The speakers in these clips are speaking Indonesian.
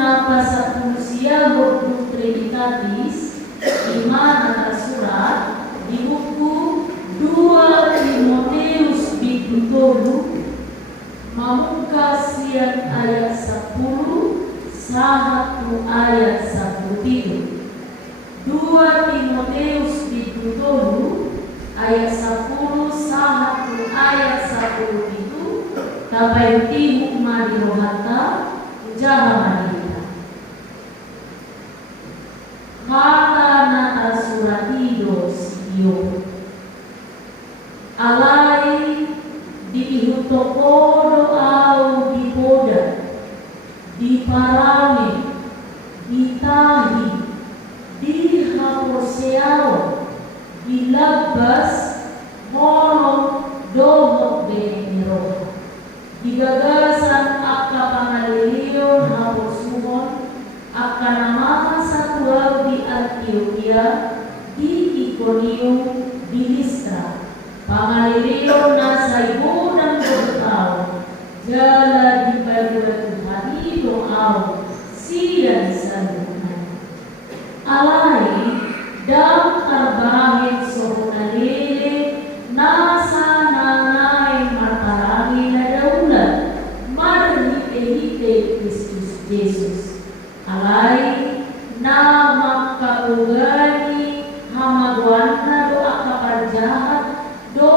napa sapulusia Hortum Trinitatis Imana tersurat di buku 2 Timoteus Bikutolu Mamuka siang ayat 10 sahatu ayat 11. 2 Timoteus Bikutolu ayat 10 sahatu ayat 11 itu tapai timu madirohata jahamanita kata nata suratido siyo alai diihutokodo au dipoda diparame ditahi dihaposeao dilabas mono domo benero digagasan akka pangalilion haposuhon akka namahan satu di Antioquia di Iconium di Listra pangalilion na sa ibunang bertao jala di bagulat hanido au siyan sa lunan alai dam karbahin sohonalele nasa nanay matarangin na daulat marhite-hite Kristus Jesus alai na makkaugani hamagwana do akaparjahat do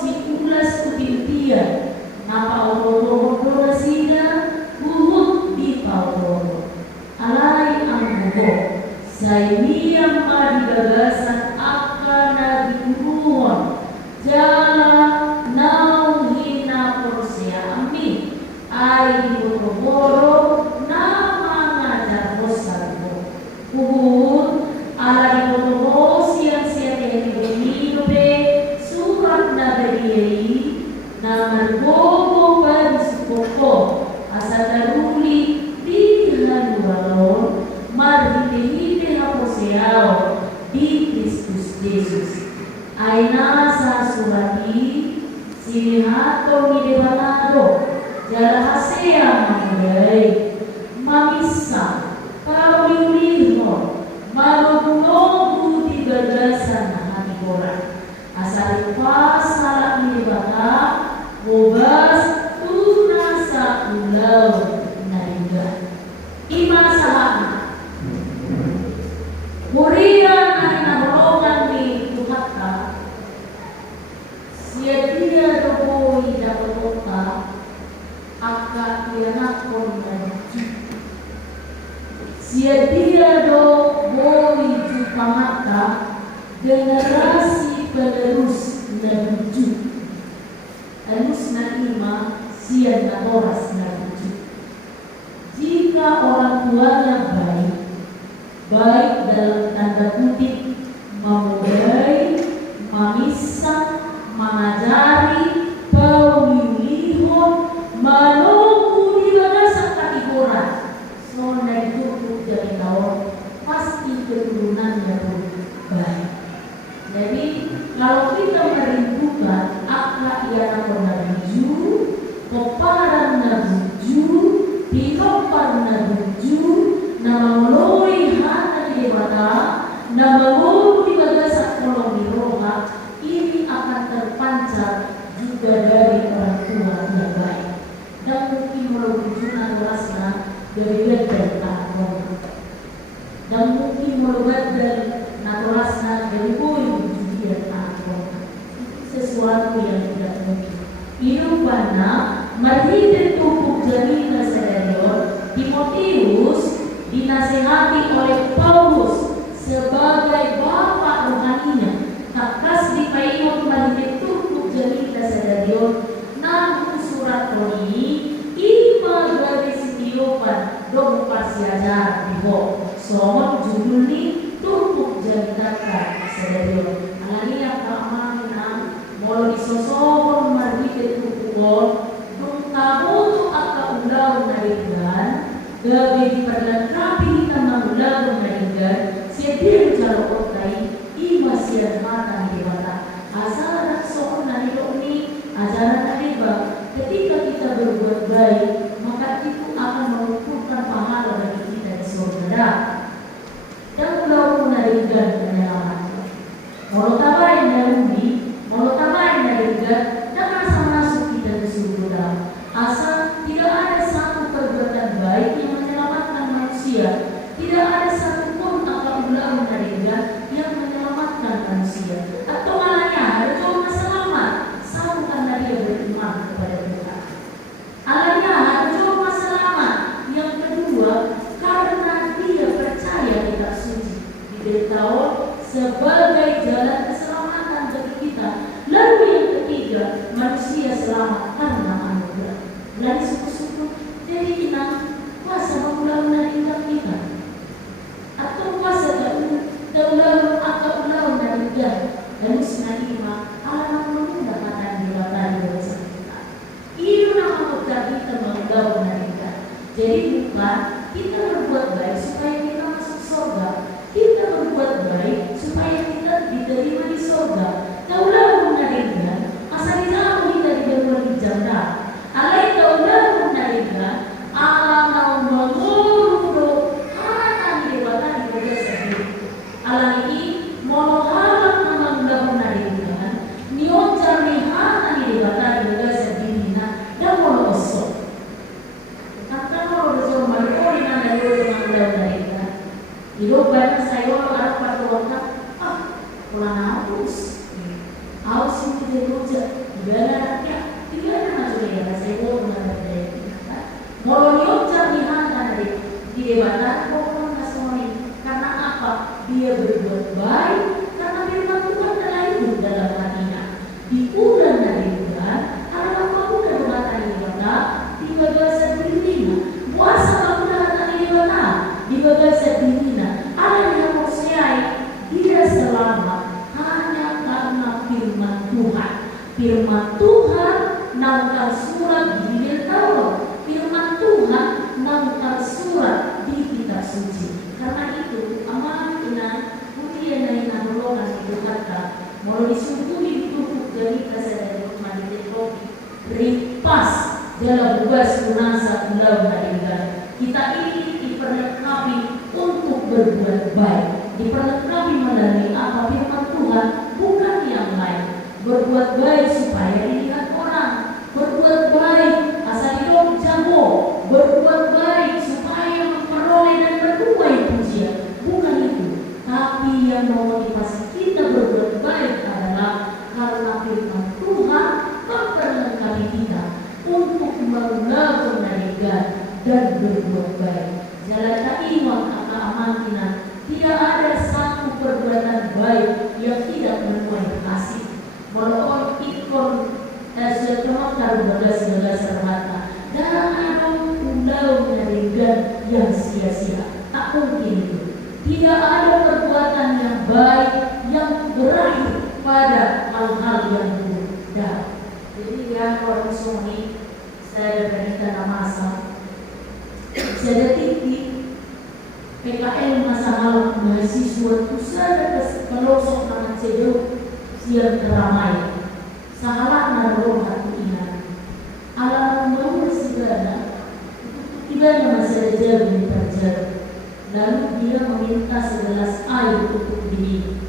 si ulas kutintian napautoro na sida buhut di pautoro alai ang buho sa iniyang madigagasan akka na dinuruan jala nauhin na porosya amin ay diuroboro na mga darbosan mo kuhun ala diuroboro siyang-siyang yang be surat na beriyay na margogo ba disupoko asa taruli di halualon marhite-hite haposeao di Kristus Jesus ay nasa surati sinihato ni debatado jalahasea mamulay mamisa kauliulihon manugunogu di bagasan na hanigora asal pasala ni debata bobas tunasa ulau na liga imasahan Murian na nahulungan ni Tuhatka siya dia doboy dakota akka iyanakon na siya dia doboy jupamata generasi penerus na tujuh anus na ima siya na oras na tujuh jika orang tuanya baik dalam tanda kutip memulai, memisah, mengajari, pemilihon, menunggu di bagasan kategoran. Sonda itu jadi tahun pasti keturunannya pun baik. Jadi kalau kita merindukan akhlak yang menuju, peparan menuju, pilopar menuju, namamuloi hata di debata, namamulu di bagasan kolong di roha, ini akan terpancar juga dari orang tua yang baik. Dan mungkin melucukan rasanya dari belajar takon. Dan mungkin melucukan naturasnya dari boy juga takon. Sesuatu yang tidak mungkin. Irupana marhide tumpuk jalina sedarion Timoteus dinasihati oleh Paulus sebagai bapak rohaninya kakas dipaingot marhide tumpuk jalina sedarion namun surat ini ima garis tiopan dong pasiajar diho somon judul ni tumpuk jalina sedarion alania keamanan molo disosokon marhide tumpuk dong tamu akka undang naringan gabi diperlengkapi kita mengulang naringan siya dia jalo otai ima siya mata di mata asaran sokon nanilo ni ajaran nariba ketika kita berbuat baik maka itu akan mengumpulkan pahala bagi kita berbuat baik supaya kita masuk surga. Kita berbuat baik supaya kita diterima di surga. Kaulah menaringkan, asal kita kita diberbuat di jannah. Alai kaulah menaringkan, alam mau mengurudo hatan dewata di bawah sendiri. Alam ini mau halak menambah menaringkan, nion cari hatan dewata di bawah sendiri. Dan mau osok. Kata mau berjuang berkori nanda dengan menaringkan. Hidup banyak saya orang pada waktu pulang haus yang tidak kerja ibaratnya tidak ada maksudnya saya mengenai molonium cermihan tadi di debatan pokoknya semua karena apa dia berbuat baik karena firman Tuhan telah hidup dalam hatinya di bulan dari bulan karena kamu udah berkata di mana di bahasa dirinya puasa kamu udah kata di mana di bahasa dirinya ada yang percaya dia selamat hanya karena firman Tuhan. Firman Tuhan nangkal surat di Injil Taurat. Firman Tuhan nangkal surat di kitab suci. Karena itu amal ina kemudian dari nanolongan itu kata mau disukui ditutup dari kasar dari manditetoti ripas dalam tugas kunasa pulau dari kita ini diperlengkapi untuk berbuat baik. Diperlengkapi melalui apa firman Tuhan bukan yang lain. Berbuat baik supaya dilihat orang. Berbuat baik asal hidup jago. Berbuat baik supaya memperoleh dan menuai pujian. Bukan itu. Tapi yang memotivasi kita berbuat baik adalah karena firman Tuhan memperlengkapi kita untuk melakukan dan berbuat baik. Jalan iman atau amantina. Tidak ada satu perbuatan baik yang tidak menuai kasih. Walaupun ikon setelah belas mata dan ada pulau menyaringkan yang sia-sia. Tak mungkin itu. Tidak ada perbuatan yang baik yang berakhir pada hal-hal yang buruk. Jadi ya orang suami saya dari tanah masa saya titik PKL masa malam mahasiswa itu saya pelosok tangan cedok siang teramai salah naruh hati ina alam mau segala tiba masih jauh di terjauh lalu dia meminta segelas air untuk diminum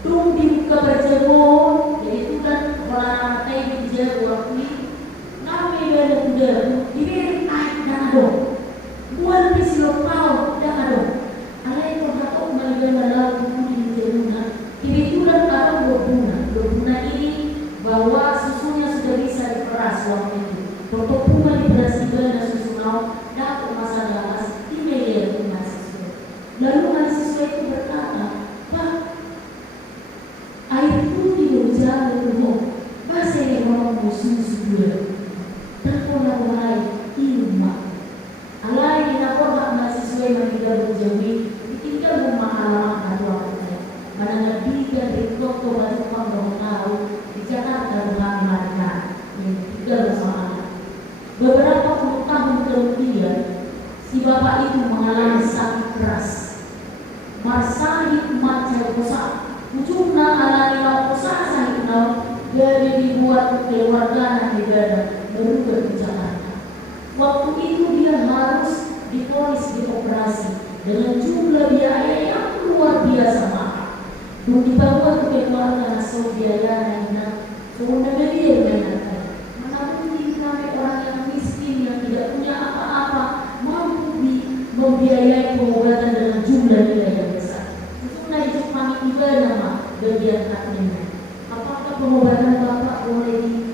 tung dibuka berjebol yaitu kan orang anak di jauh waktu kami ada kuda diberi air dan aduk buat pisilok kau dan aduk alai kau dapat kembali dalam di jauhnya kebetulan ada berbunga ini bahwa susunya sudah bisa diperas waktu itu untuk bunga diperasi dan susu kau dapat masalah mas email yang mahasiswa lalu mahasiswa itu berkata Pak air putih berjalan umum bahasa yang ngomong susu dulu dan kau nak ilmu alai dinaporkan mahasiswa yang tidak berjauhi ditinggal rumah alamat atau apa mana nabi dan rektor batu panggung tahu di Jakarta dengan mereka yang tinggal bersama beberapa puluh tahun kemudian si bapak itu mengalami sakit keras masahit macam kosak ujungnya alami kosak sakit dari dibuat keluarga negara berubah di Jakarta. Waktu itu dia harus diponis dioperasi dengan jumlah biaya yang luar biasa mahal. Belum dibawa ke keluarga nasional biaya yang semuanya dia menyenangkan. Mana mungkin kami orang yang miskin yang tidak punya apa-apa mampu membiayai pengobatan dengan jumlah biaya yang besar. Itu naik kami ibadah mah bagian haknya. Apakah pengobatan bapak boleh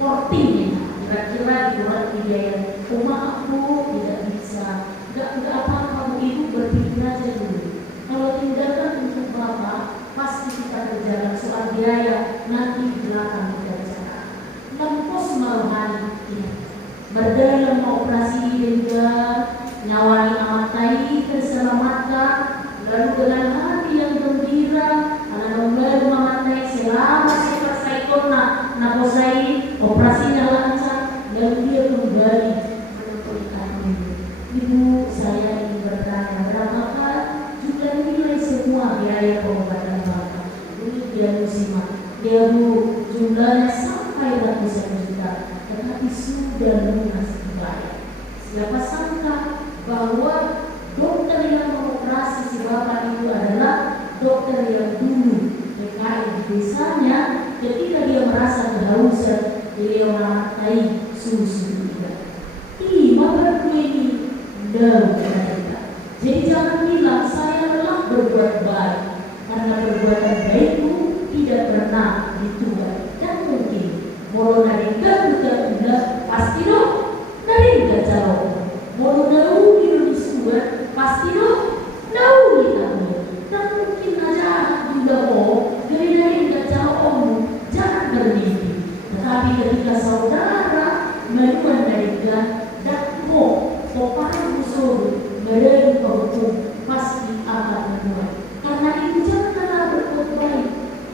dikorting kira-kira dibuat biaya rumah aku tidak bisa nggak apa kamu ibu berpikir aja dulu kalau tindakan untuk bapak pasti kita berjalan soal biaya nanti di belakang kita bicara lempos maluhani berdaya operasi juga nyawani amatai keselamatan lalu dengan hati yang gembira karena nomor memakai selama selesai kona Ibu, saya ingin bertanya, berapakah jumlah nilai semua biaya pengobatan Bapak untuk diagnosima? Ya Bu, jumlahnya sampai ratusan juta, tetapi sudah lunas dibayar. Siapa sangka bahwa dokter yang mengoperasi si Bapak itu adalah dokter yang dulu PKI di desanya. Ketika dia merasa kehausan, beliau memakai susu juga. Bapak ini jadi jangan bilang saya telah berbuat baik, karena perbuatan baikku tidak pernah dituai. Dan mungkin mau naringkan juga pasti dong, naringkan jauh. Mau jauh di surat pasti dong, jauh kamu. Dan mungkin aja juga mau dari naringkan jauh, jangan bermimpi. Tetapi ketika saudara melakukan naringkan dan para musuh dari hukum pasti akan menuai. Karena itu janganlah berbuat baik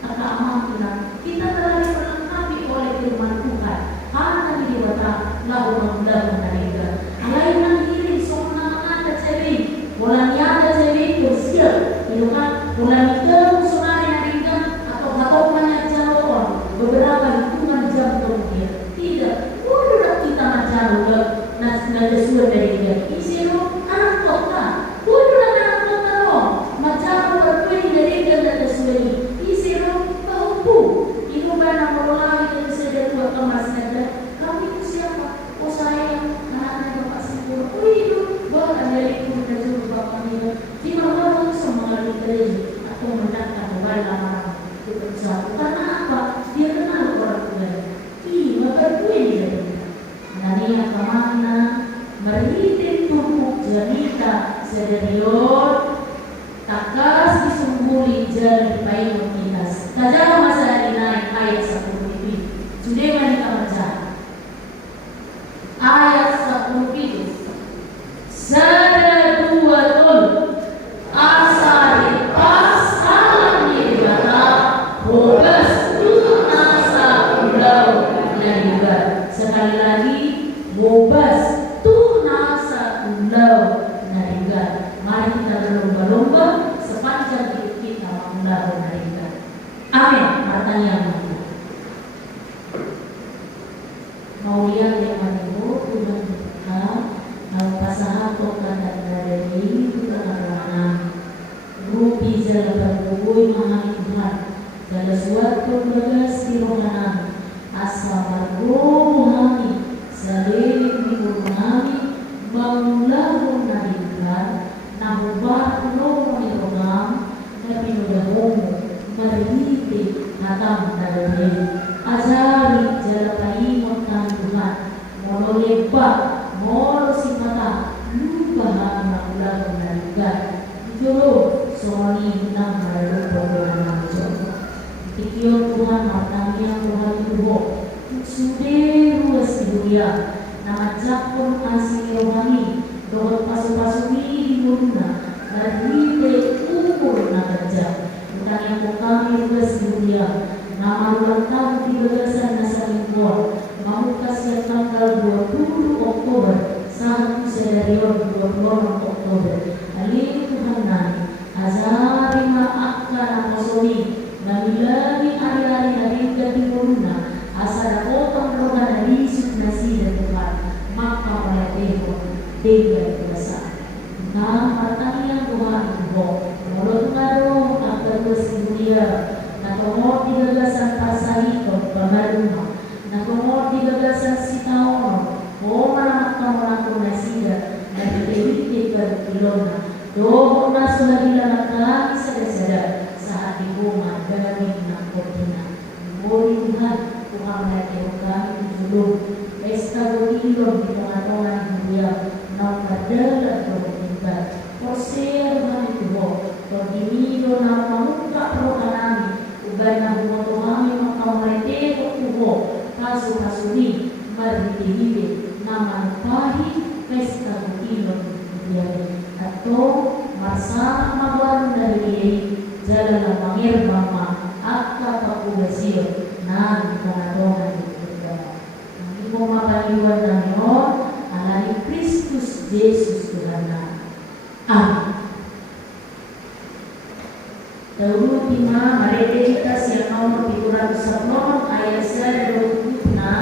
atau amanah. Kita telah diperlengkapi oleh firman Tuhan. Karena di dewata lalu mengulang mereka. Alain yang diri semua ada cewek, bulan ada cewek bersiap, itu kan bulan itu sungai mereka atau banyak calon beberapa hitungan jam kemudian. Tidak, udah kita macam nada suara dari dia. Isi dong anak kota, udah anak kota dong. Macam berkuih dari dia nada suara. Isi dong tahu itu mana mau lagi dari saya dua kemas nada. Kamu itu siapa? Oh saya anaknya bapak sempur. Oh itu bawa dari itu dan suruh bapak dia. Di mana semua lagi atau mendatang kembali lama itu bersatu. Karena apa? Dia kenal orang tua. Berkuih dari dia. Nani kemana? Meritin tumpuk janita sederior takas disumbuli jalan baik mengkinas. Kajalah masa dinaik ayat 10 itu. Sudah menikah baca ayat 10 itu. Sada dua tol asari pas alam dibata bobas tunasa pulau dan juga sekali lagi bobas mari kita berlomba-lomba sepanjang hidup kita membangun mereka. Amin. Matanya mau lihat yang mana Tuhan kita mau pasangan tokan dan dari kita karena rupi jalan berbuih mahal Tuhan dalam suatu bagas di rohana asal berbuih selirik mengurungi mengulang menarikan nahubar pulau menirogam tapi mudah homo merihiti hatam dari ajari jalapai motan Tuhan mono lebat mono sifata lupa mengulang menarikan jolo soni nang malu bodohan jodoh pikiran Tuhan matangnya Tuhan itu sudah ruas di dunia nama jakun asing rohani dohot pasu-pasuni di murna narite ukur nagaja utang yang kami ruas di dunia nama ulang tahun di bagasan nasa lingkuan mamukas yang tanggal 20 Oktober 1 Sedarion 20 Oktober alih Tuhan nani azari ma'akkan akosoni namilagi hari-hari narika di murna asal potong roda dari nasi dan Tuhan maka oleh Tuhan dengan biasa. Nah, matanya Tuhan itu mulut ngado agar bersedia. Nakomor di gagasan pasai pemerintah. Nakomor di gagasan sitaono. Mana kamu nasida dari dewi berkilona. Doa masuk lagi lagi sadar saat di rumah dari nakotina. Bori Tuhan melihat kami dulu pesta berkilon di tengah-tengah dunia nampak dalam berkembang porsi Tuhan itu berdiri dalam muka rohani ubahnya buat kami maka mereka kubo kasu-kasuni berdiri nama pahit pesta berkilon dunia atau masa mabar dari jalan mangir mama akka pakubasir nah tengah-tengah itu mau mapaliwan namun alami Kristus Yesus Tuhan. Amin. Dahulu Bima Marede kita siang nomor 710 ayat 1 na